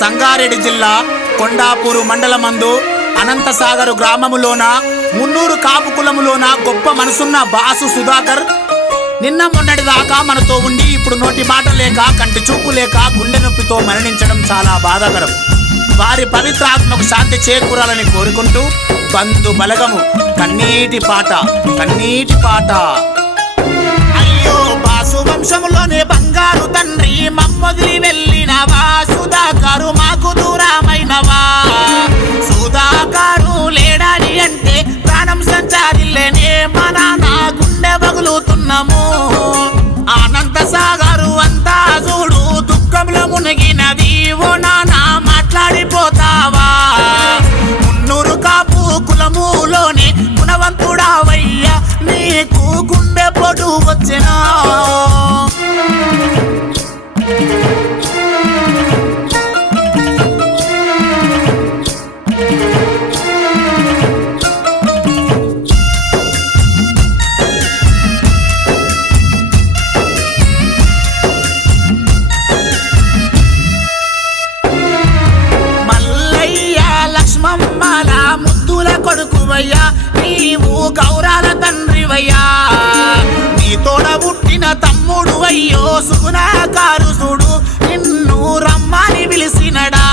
సంగారెడ్డి జిల్లా కొండాపూరు మండలమందు అనంతసాగరు గ్రామములోన మున్నూరు కాపు కులములోన గొప్ప మనసున్న బాసు సుధాకర్ నిన్న మొన్నటి దాకా మనతో ఉండి ఇప్పుడు నోటి మాట లేక కంటి చూపు లేక గుండె నొప్పితో మరణించడం చాలా బాధాకరం. వారి పవిత్ర ఆత్మకు శాంతి చేకూరాలని కోరుకుంటూ బంధు బలగము కన్నీటి పాట అయ్యో బాసు వంశములోనే బంగారు తండ్రి మమ్మొదిలి వెళ్ళినవా సుధాకరు మాకు దూరమైనవా సుధాకరు లేడని అంటే ప్రాణం సంచారిల్లేనే మన నా గుండె పగులుతున్నాము. అనంతసాగరు అంతా చూడు దుఃఖంలో మునిగినది ఓ నానా మాట్లాడిపోతావా మున్నూరు కాపు కులములోనే గుణవంతుడావయ్యా నీకు గుండె పొడు వచ్చినా లక్ష్మమ్మల ముద్దుల కొడుకువయ్యా నీవు గౌరాల తండ్రివయ్యా నీ తోడ పుట్టిన తమ్ముడు అయ్యో సుగుణాకారు చూడు నిన్ను రమ్మని పిలిచినడా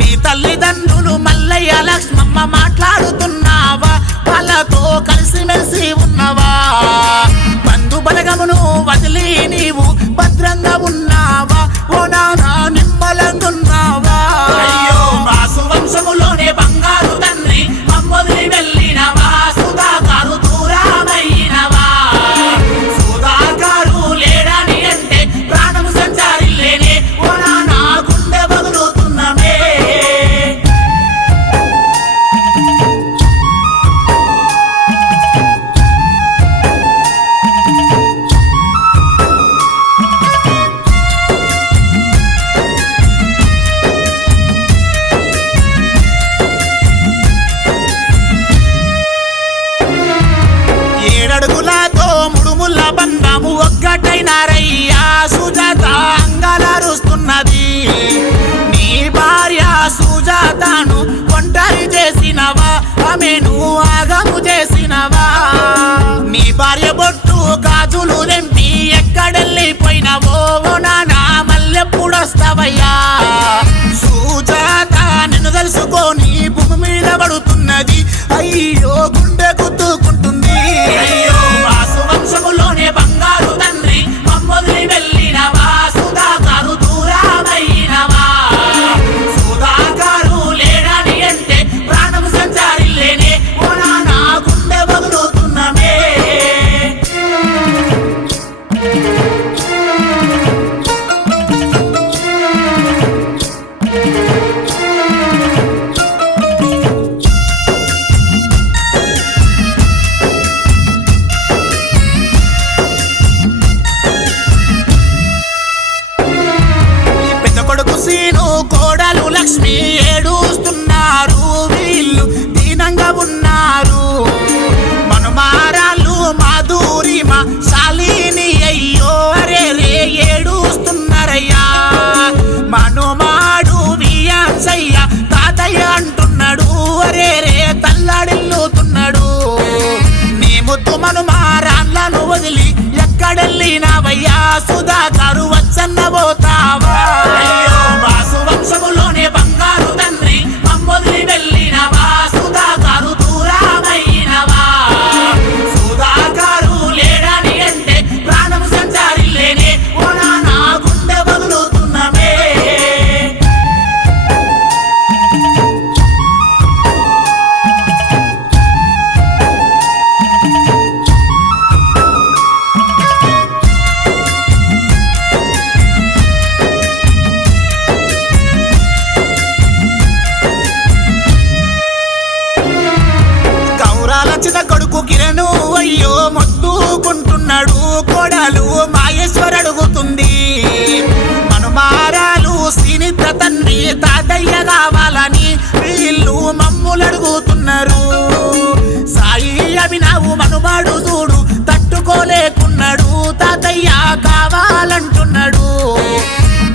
నీ తల్లిదండ్రులు మల్లయ్య లక్ష్మమ్మ మాట్లాడుతున్నావా వాళ్ళతో కలిసిమెలిసి ఉన్నవా బంధు బలగమును వదిలి నీవు భద్రంగా ఉన్నావా ఓ నానా నిమ్మలంగున్నావా అయ్యో బాసు వంశములోనే బంగారు తండ్రి మమ్మొదిలి వెళ్ళినవా సుధాకరు దూరమైనవా సుధాకరు లేడని అంటే ప్రాణం సంచారిల్లేనే ఓ నానా గుండె పగులుతున్నమే. ఏడడుగులతో ముడుముల బంధము ఒక్కటైనారయ్యా సుజాత అంగలారుస్తున్నది నీ భార్య సుజాతను ఒంటరి చేసినవా ఆమెను ఆగము చేసినవా నీ భార్య బొట్టు గాజులు తెంపి ఎక్కడెళ్ళిపోయినవో నానా మల్లెప్పుడొస్తావయ్యా సుజాత నిన్ను తెలుసుకొని భూమి మీద పడుతున్నది అయ్యో గుండె గుద్దుకుంటుంది. అయ్యో బాసు వంశములోనే బంగారు తండ్రి మమ్మొదిలి వెళ్ళినవా సుధాకరు దూరమైనవా సుధాకరు లేడని అంటే ప్రాణం సంచారిల్లేనే ఓ నానా గుండె పగులుతున్నమే. కోడలు లక్ష్మి ఏడుస్తున్నారు వీళ్ళు దీనంగా ఉన్నారు మనుమారాలు మాధురి మా శాలిని అయ్యో అరే రే ఏడుస్తున్నారయ్యా మనుమాడు వియాసయ్య తాతయ్య అంటున్నాడు అరే రే తల్లాడిల్లుతున్నాడు నీ ముద్దు మనుమారాన్లను వదిలి ఎక్కడెళ్ళినావయ్యా సుధాకరు వచ్చన్న పోతావా అయ్యో బాసు వంశములోనే బంగారు తండ్రి మమ్మొదిలి వెళ్ళినవా సుధాకరు దూరమైనవా సుధాకరు లేడని అంటే ప్రాణం సంచారిల్లేనే ఓ నానా గుండె పగులుతున్నమే. చిన్న కొడుకు కిరణు అయ్యో మొత్తుకుంటున్నాడు కోడలు మాయేశ్వర్ అడుగుతుంది మనుమారాలు శ్రీనిత్ర తండ్రి తాతయ్య కావాలని వీళ్ళు మమ్ములు అడుగుతున్నారు సాయి అభినవు మనుమాడు చూడు తట్టుకోలేకున్నాడు తాతయ్య కావాలంటున్నాడు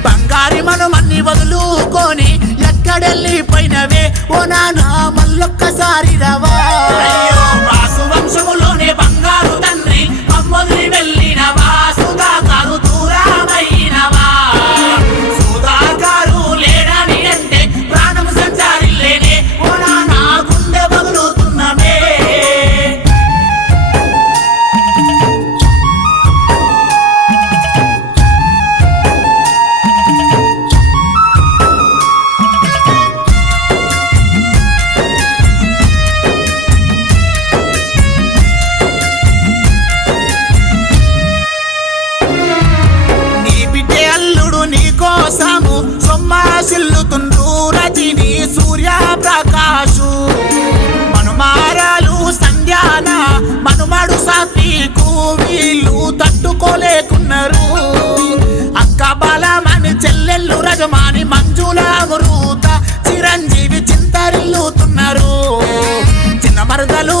బంగారి మనుమన్ని వదులుకో మారినవా అయ్యో బాసు వంశములోనే బంగారు తండ్రి మమ్మొదిలి వెళ్ళినవా సుధాకరు దూరమైనవా సుధాకరు లేడని అంటే ప్రాణము సంచారిల్లేనే ఓ నా గుండె పగులుతున్నమే కోసము సొమ్మాసిల్లుతుండ్రు రజని సూర్యప్రకాశు మనుమారాలు సంధ్యాన మనుమడు సాత్వికు వీళ్ళు తట్టుకోలేకున్నారు అక్క బలమని చెల్లెళ్ళు రజమాని మంజుల అమృత చిరంజీవి చింతరిల్లుతున్నారు చిన్న మరదలు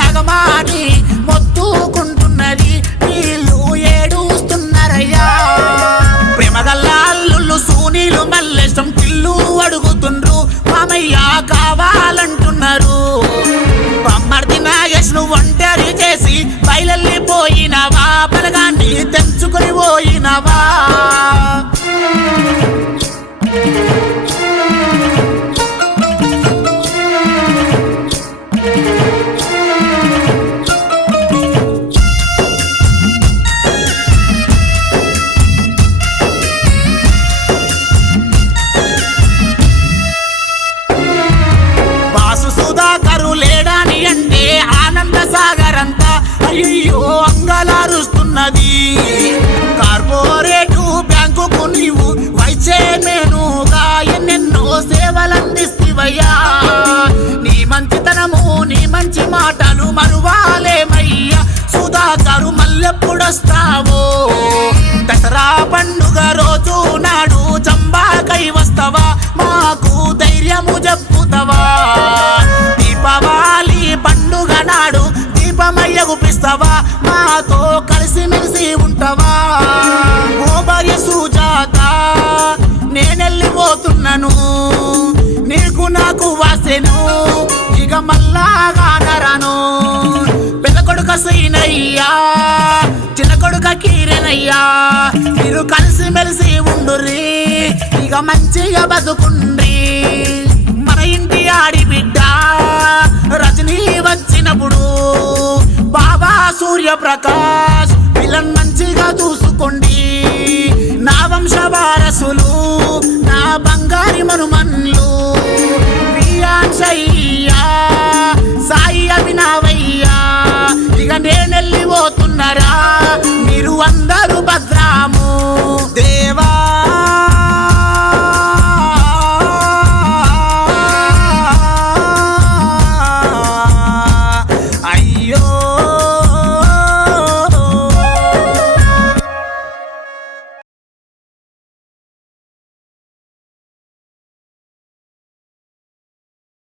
నగమాని మొత్తుకుంటున్నది వీళ్ళు ఏడుస్తున్నారయ్యా ప్రేమగల్లాళ్ళు సూనీలు మల్లేశం పిల్లు అడుగుతుండ్రు మామయ్య కావాలంటున్నారు బొమ్మర్ది నాగేష్ ను ఒంటరి చేసి బయలెళ్ళిపోయినవా బలగాన్ని తెంచుకొని పోయినవా సుధాకరు లేడని అంటే ఆనంద సాగర్ అంతా అయ్యో అంగలారుస్తున్నది కార్పొరేటు బ్యాంకుకు నీవు వైస్ చైర్మన్గా ఎన్నెన్నో సేవలందిస్తీవయ్యా నీ మంచితనము నీ మంచి మాటలు మరువాలేమయ్యా సుధాకరు మళ్ళెప్పుడొస్తావో దసరా పండుగ రోజు నాడు చంబాకై వస్తావా మాకు ధైర్యము చెప్పుతావా దీపావళి పండుగ నాడు దీపమయ్య గుపిస్తావా మాతో కలిసిమెలిసి ఉంటావా ఓ భార్య సుజాత నేనెళ్ళిపోతున్నాను నీకు నాకు వాసెను ఇక మల్లాగానరాను పెద్ద కొడుక సీనయ్యా చిన్న కొడుక కీరనయ్యా మీరు కలిసిమెలిసి ఉండుర్రి ఇక మంచిగా బతుకుండ్రి మన ఇంటి ఆడి బిడ్డ రజనీ వచ్చినప్పుడు బాబా సూర్యప్రకాశ్ పిల్లని మంచిగా చూసుకోండి నా వంశ వారసులు నా బంగారి మనుమన్లు సాయి అభినవ